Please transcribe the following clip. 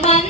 Bye.